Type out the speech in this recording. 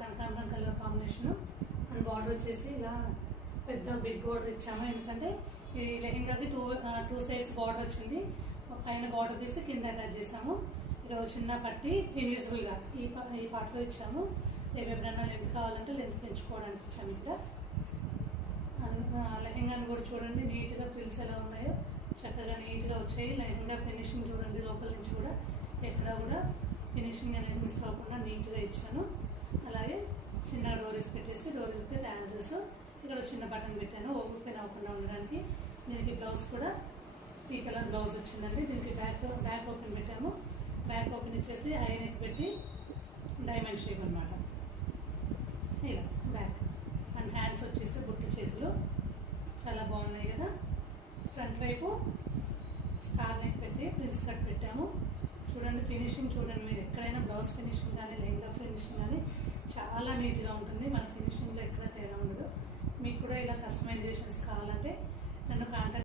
కనకాంబరం colour combination and border వచ్చేసి ఇలా పెద్ద బిగ్ బార్డర్ ఇచ్చాము. ఎందుకంటే ఈ లెహెంగాకి టూ సైడ్స్ బార్డర్ వచ్చింది. పైన బార్డర్ తీసి కింద అటాచ్ చేసాము. ఇక్కడ చిన్న పట్టి ఇన్విజిబుల్గా ఈ పార్ట్లో ఇచ్చాము. రేపు ఎప్పుడైనా లెంత్ కావాలంటే లెంత్ పెంచుకోవడానికి ఇచ్చాము. ఇక్కడ లెహెంగాని కూడా చూడండి నీట్గా ఫ్రిల్స్ ఎలా ఉన్నాయో చక్కగా నీట్గా వచ్చాయి. లెహెంగా ఫినిషింగ్ చూడండి లోపల నుంచి కూడా ఎక్కడ కూడా ఫినిషింగ్ అనేది మిస్ అవ్వకుండా నీట్గా ఇచ్చాను. అలాగే చిన్న డోరీస్ పెట్టేసి డోరీస్కి ట్యాన్సెస్ ఇక్కడ చిన్న బటన్ పెట్టాను ఓపెన్ అవ్వకుండా ఉండడానికి. దీనికి బ్లౌజ్ కూడా ఈ కలర్ బ్లౌజ్ వచ్చిందండి. దీనికి బ్యాక్ ఓపెన్ పెట్టాము. బ్యాక్ ఓపెన్ ఇచ్చేసి ఐనెక్ పెట్టి డైమండ్ షేప్ అనమాట. ఇలా బ్యాక్ అండ్ హ్యాండ్స్ వచ్చేసి బుట్టి చేతులు చాలా బాగున్నాయి కదా. ఫ్రంట్ వైపు స్టార్ నెక్ పెట్టి ప్రిన్స్ కట్ పెట్టాము. చూడండి ఫినిషింగ్ చూడండి, మీరు ఎక్కడైనా బ్లౌజ్ ఫినిషింగ్ కానీ లెహంగా ఫినిషింగ్ కానీ చాలా నీట్గా ఉంటుంది. మన ఫినిషింగ్లో ఎక్కడ తేడా ఉండదు. మీకు కూడా ఇలా కస్టమైజేషన్స్ కావాలంటే నన్ను కాంటాక్ట్